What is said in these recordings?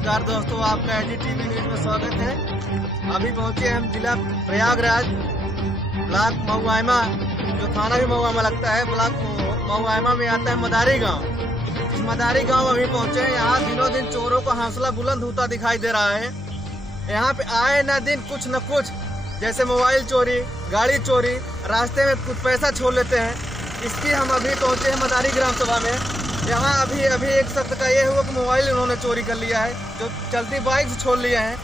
नमस्कार दोस्तों, आपका एजी टीवी न्यूज में स्वागत है। अभी पहुंचे हम जिला प्रयागराज, ब्लॉक महुआइमा, जो थाना भी महुआइमा लगता है, ब्लॉक महुआइमा में आता है मदारी गांव। इस मदारी गांव अभी पहुंचे हैं। यहाँ दिनों दिन चोरों का हौसला बुलंद होता दिखाई दे रहा है। यहाँ पे आए न दिन कुछ न कुछ, जैसे मोबाइल चोरी, गाड़ी चोरी, रास्ते में कुछ पैसा छोड़ लेते हैं। इसकी हम अभी पहुंचे हैं मदारी ग्राम सभा में। यहाँ अभी एक शख्स का ये हुआ कि मोबाइल उन्होंने चोरी कर लिया है, जो चलती बाइक से छोड़ लिए हैं।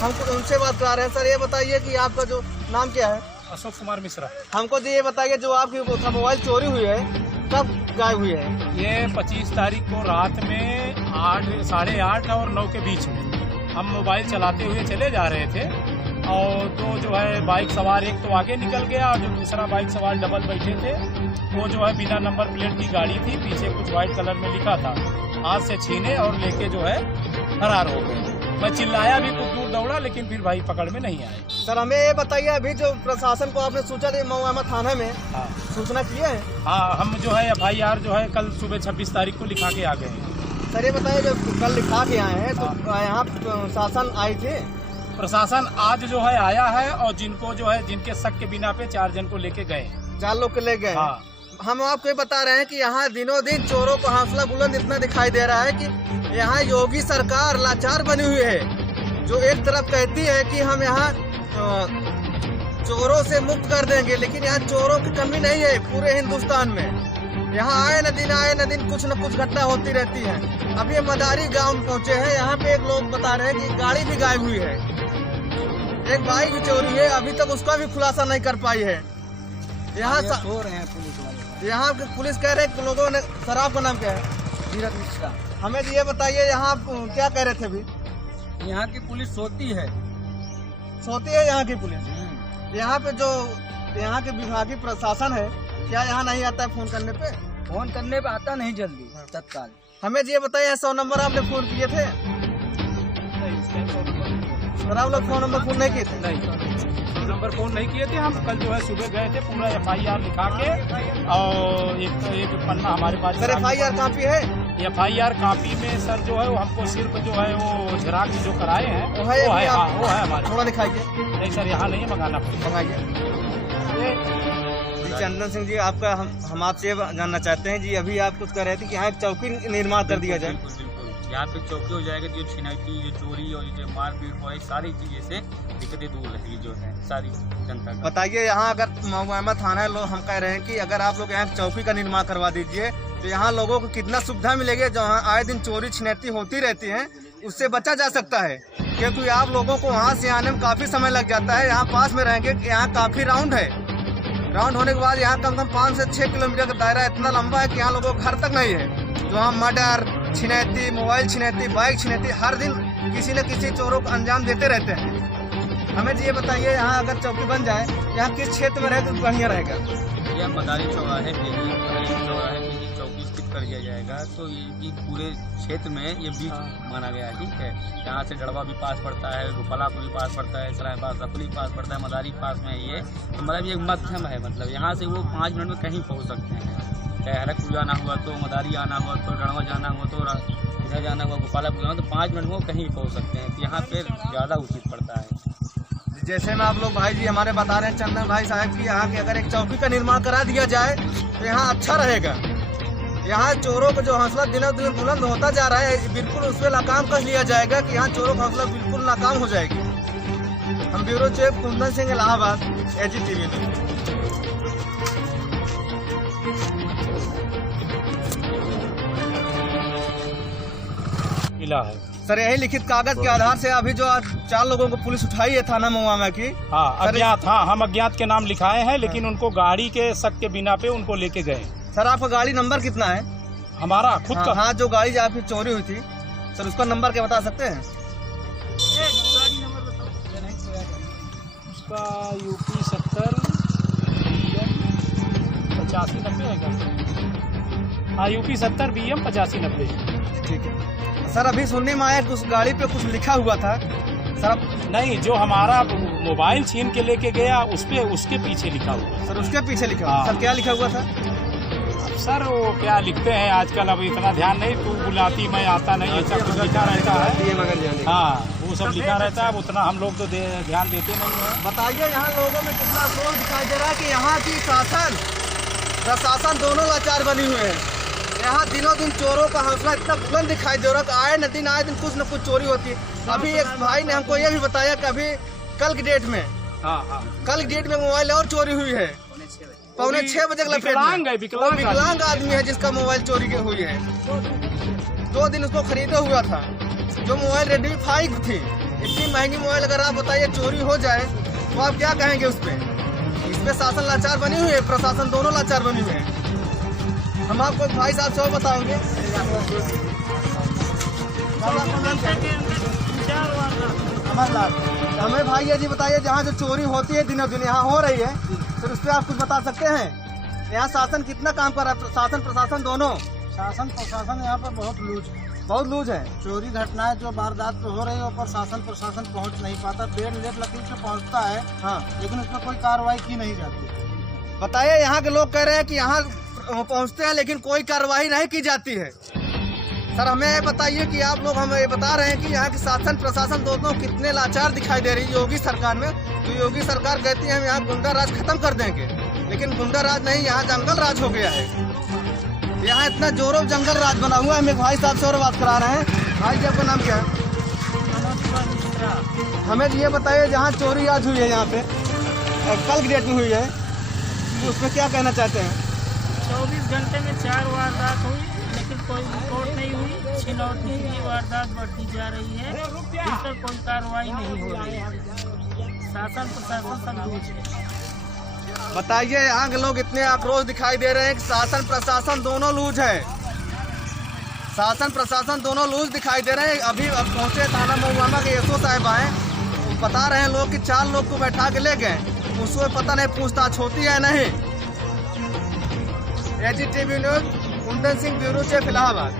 हमको उनसे बात कर रहे हैं। सर, ये बताइए कि आपका जो नाम क्या है? अशोक कुमार मिश्रा। हमको ये बताइए, जो आपकी मोबाइल चोरी हुई है कब गायब हुई है? ये 25 तारीख को रात में 8, साढ़े 8 और 9 के बीच में हम मोबाइल चलाते हुए चले जा रहे थे, और तो जो है बाइक सवार एक तो आगे निकल गया, और जो दूसरा बाइक सवार डबल बैठे थे वो जो है बिना नंबर प्लेट की गाड़ी थी, पीछे कुछ व्हाइट कलर में लिखा था, हाथ से छीने और लेके जो है फरार हो गए। मैं चिल्लाया भी, कुछ दूर दौड़ा, लेकिन फिर भाई पकड़ में नहीं आए। सर, हमें ये बताइए, अभी जो प्रशासन को आपने सूचना दी महुआइमा थाने में, हाँ, सूचना किए हैं? हाँ, हम जो है FIR जो है कल सुबह 26 तारीख को लिखा के आ गए हैं। सर, ये बताइए, जब कल लिखा के आए हैं तो यहाँ प्रशासन आई थी? प्रशासन आज जो है आया है, और जिनको जो है जिनके शक के बिना पे 4 जन को लेके गए, 4 लोग के ले गए। हाँ। हम आपको ये बता रहे हैं कि यहाँ दिनों दिन चोरों का हौसला बुलंद इतना दिखाई दे रहा है कि यहाँ योगी सरकार लाचार बनी हुई है, जो एक तरफ कहती है कि हम यहाँ चोरों से मुक्त कर देंगे, लेकिन यहाँ चोरों की कमी नहीं है पूरे हिंदुस्तान में। यहाँ आए न दिन कुछ न कुछ घटना होती रहती है। अब ये मदारी गांव पहुँचे हैं। यहाँ पे एक लोग बता रहे हैं कि गाड़ी भी गायब हुई है, एक बाइक भी चोरी है, अभी तक उसका भी खुलासा नहीं कर पाई है। यहाँ पुलिस कह रहे हैं लोगों ने। सर, आपका नाम क्या है? धीरज मिश्रा। हमें ये बताइए, यहाँ आप क्या कह रहे थे अभी? यहाँ की पुलिस सोती है यहाँ की पुलिस। यहाँ पे जो यहाँ के विभागीय प्रशासन है, क्या यहाँ नहीं आता है फोन करने पे? फोन करने पे आता नहीं जल्दी तत्काल। हमें ये बताइए, 100 नंबर आपने फोन किए थे? सर, आप लोग फोन नहीं किए थे? नहीं, नंबर फोन नहीं किए थे। हम कल जो है सुबह गए थे, पूरा FIR लिखा के, और एक पन्ना हमारे पास। सर, FIR कॉपी है? FIR कॉपी में सर जो है वो हमको सिर्फ जो है वो झेराक्स जो कराए हैं वो है हमारे। थोड़ा दिखाइए। नहीं सर, यहाँ नहीं मंगाना पड़ेगा। मंगाइए। चंदन सिंह जी, आपका हम आपसे ये जानना चाहते हैं जी, अभी आप कुछ कह रहे थे कि यहाँ एक चौकी निर्माण कर दिया जाए। यहाँ पे चौकी हो जाएगा, जो छिनैती, जो चोरी और जो मारपीट हो, सारी चीजें से दिक्कतें दूर रहेगी जो है सारी जनता का। बताइए, यहाँ अगर महुआइमा थाना लोग हम कह रहे हैं कि अगर आप लोग यहाँ चौकी का निर्माण करवा दीजिए तो यहाँ लोगों को कितना सुविधा मिलेगी। जहाँ आए दिन चोरी छिनैती होती रहती है, उससे बचा जा सकता है, क्योंकि आप लोगों को वहाँ से आने में काफी समय लग जाता है। यहाँ पास में रहेंगे, यहाँ काफी राउंड है। राउंड होने के बाद यहाँ कम से कम 5 से 6 किलोमीटर का दायरा इतना लंबा है कि यहाँ लोगों का घर तक नहीं है। जो यहाँ मर्डर, छिनैती, मोबाइल छिनैती, बाइक छिनैती, हर दिन किसी न किसी चोरों को अंजाम देते रहते हैं। हमें ये बताइए, यहाँ अगर चौकी बन जाए, यहाँ किस क्षेत्र में रहे तो बढ़िया रहेगा? यह मदारी चौराहे पे ही चौकी स्थित कर दिया जाएगा, तो ये पूरे क्षेत्र में ये बीच माना गया है। ठीक है, यहाँ से डड़वा भी पास पड़ता है, गोपालापुर भी पास पड़ता है, सराय पास रफली पास पड़ता है, मदारी पास में ये तो मतलब ये मध्यम है। मतलब यहाँ से वो 5 मिनट में कहीं पहुँच सकते हैं। चाहे हरकपुर जाना हुआ तो, मदारी आना हुआ तो, डड़वा जाना हुआ तो, इधर जाना हुआ गोपालापुर जाना, तो 5 मिनट में वो कहीं पहुँच सकते हैं। तो यहाँ पे ज़्यादा उचित पड़ता है। जैसे में आप लोग भाई जी हमारे बता रहे हैं, चंदन भाई साहब की, यहाँ के अगर एक चौकी का निर्माण करा दिया जाए तो यहाँ अच्छा रहेगा। यहाँ चोरों का जो हौसला दिनों दिन बुलंद होता जा रहा है, बिल्कुल उस पर नाकाम कर लिया जाएगा कि यहाँ चोरों का हौसला बिल्कुल नाकाम हो जाएगी। हम ब्यूरो चीफ कुंदन सिंह, इलाहाबाद, एजी टीवी में। मिला है सर, यही लिखित कागज के आधार से अभी जो आज 4 लोगों को पुलिस उठाई है थाना महुआइमा की। हाँ, अज्ञात। हाँ, हम अज्ञात के नाम लिखाए हैं, लेकिन उनको गाड़ी के शक के बिना पे उनको लेके गए। सर, आपका गाड़ी नंबर कितना है? हमारा खुद का। हाँ, जो गाड़ी आपकी चोरी हुई थी सर, उसका नंबर क्या बता सकते हैं? उसका UP 70 8590 है क्या? हाँ, UP 70 BM 8590। ठीक है सर, अभी सुनने में आया कि उस गाड़ी पे कुछ लिखा हुआ था सर। नहीं, जो हमारा मोबाइल छीन के लेके गया उस पे, उसके पीछे लिखा हुआ। सर, उसके पीछे लिखा हुआ? सर, क्या लिखा हुआ था? सर वो क्या लिखते हैं आजकल, अब इतना ध्यान नहीं, तू बुलाती मैं आता नहीं, ये सब कुछ लिखा रहता है। हाँ, वो सब लिखा रहता है, उतना हम लोग तो ध्यान देते नहीं है। बताइए यहाँ लोगों में कितना क्रोध दिखाई दे रहा है कि यहाँ की शासन प्रशासन दोनों लाचार बनी हुए हैं। यहाँ दिनों दिन चोरों का हौसला इतना बुलंद दिखाई दे रहा है कि आए दिन कुछ न कुछ चोरी होती है। अभी एक भाई ने हमको ये भी बताया कि अभी कल की डेट में मोबाइल और चोरी हुई है, 5:45 बजे। विकलांग आदमी है जिसका मोबाइल चोरी हुई है। 2 दिन उसको खरीदा हुआ था, जो मोबाइल रेडमी 5 थी। इतनी महंगी मोबाइल अगर आप बताइए चोरी हो जाए तो आप क्या कहेंगे उस पे? इसमें शासन लाचार बनी हुई है, प्रशासन दोनों लाचार बनी हुई है। हम आपको भाई साहब से बताएंगे। हमें भाई ये जी बताइए, जहाँ जो चोरी होती है दिनों दिन यहाँ हो रही है, फिर उस पर आप कुछ बता सकते हैं? यहाँ शासन कितना काम कर रहा है, शासन प्रशासन दोनों? शासन प्रशासन यहाँ पर बहुत लूज है। चोरी घटनाएं जो वारदात पे हो रही है ऊपर शासन प्रशासन पहुँच नहीं पाता। पेड़ लेट लकड़ी पे पहुँचता है, हाँ, लेकिन उस पर कोई कार्रवाई की नहीं जाती। बताइए, यहाँ के लोग कह रहे हैं कि यहाँ पहुँचते हैं लेकिन कोई कार्रवाई नहीं की जाती है। सर हमें ये बताइए कि आप लोग हमें ये बता रहे हैं कि यहाँ की शासन प्रशासन दोनों कितने लाचार दिखाई दे रही है योगी सरकार में। तो योगी सरकार कहती है हम यहाँ गुंडा राज खत्म कर देंगे, लेकिन गुंडा राज नहीं, यहाँ जंगल राज हो गया है। यहाँ इतना जोरों जंगल राज बना हुआ है। हम एक भाई साहब से और बात करा रहे हैं। भाई जी आपका नाम क्या है? हमें ये बताइए, जहाँ चोरी आज हुई है यहाँ पे कल की डेट में हुई है, तो उसमें क्या कहना चाहते हैं? 24 घंटे में 4 वारदात हुई, लेकिन कोई रिपोर्ट नहीं हुई। छिनौती की वारदात बढ़ती जा रही है, इस पर कोई कार्रवाई नहीं हो रही है। शासन प्रशासन सब लूज है। बताइए, यहाँ के लोग इतने आक्रोश दिखाई दे रहे हैं कि शासन प्रशासन दोनों लूज है। शासन प्रशासन दोनों लूज दिखाई दे रहे हैं। अभी अब पहुँचे थाना महुआमा के एसओ साहब आए, बता रहे हैं लोग कि 4 लोग को बैठा के ले गए, उसको पता नहीं पूछताछ होती है नहीं। AGTV news, Kundan Singh, bureau chief, Allahabad.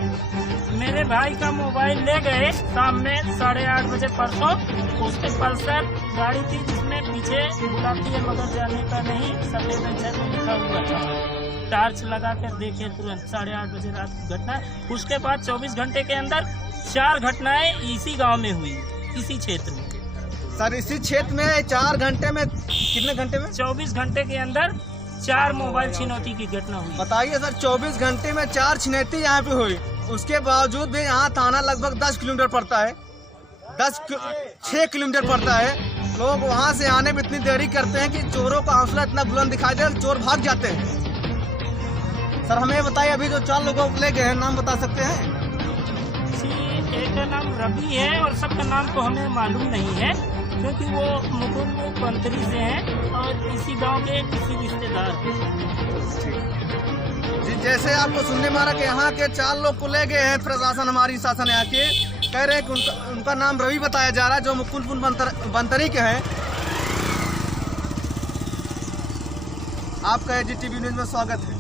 मेरे भाई का मोबाइल ले गए शाम में 8:30 बजे परसों। उसके पल्सर गाड़ी थी जिसमें पीछे बुलाती है मगर जाने का नहीं, सफेद अक्षर में लिखा हुआ था। टार्च लगा कर देखे तुरंत 8:30 बजे रात की घटना। उसके बाद 24 घंटे के अंदर 4 घटनाएं इसी गांव में हुई, इसी क्षेत्र में। सर इसी क्षेत्र में 4 घंटे में, कितने घंटे में? 24 घंटे के अंदर 4 मोबाइल छिनौती की घटना हुई। बताइए सर, 24 घंटे में 4 छिनौती यहाँ पे हुई, उसके बावजूद भी यहाँ थाना लगभग 10 किलोमीटर पड़ता है, 6 किलोमीटर पड़ता है। लोग वहाँ से आने में इतनी देरी करते हैं कि चोरों का हौसला इतना बुलंद दिखाई दे, चोर भाग जाते हैं। सर हमें बताइए, अभी जो 4 लोगों को ले गए हैं, नाम बता सकते हैं? एक का नाम रवि है और सबका नाम तो हमें मालूम नहीं है, क्योंकि वो मुकुंद पंतरी से हैं और इसी गांव के किसी रिश्तेदार जी। जैसे आपको सुनने में आ रहा कि यहाँ के 4 लोग को ले गए हैं प्रशासन, हमारी शासन यहाँ के कह रहे हैं कि उनका नाम रवि बताया जा रहा है, जो मुकुंद पंतरी के हैं। आपका AGTV न्यूज में स्वागत है।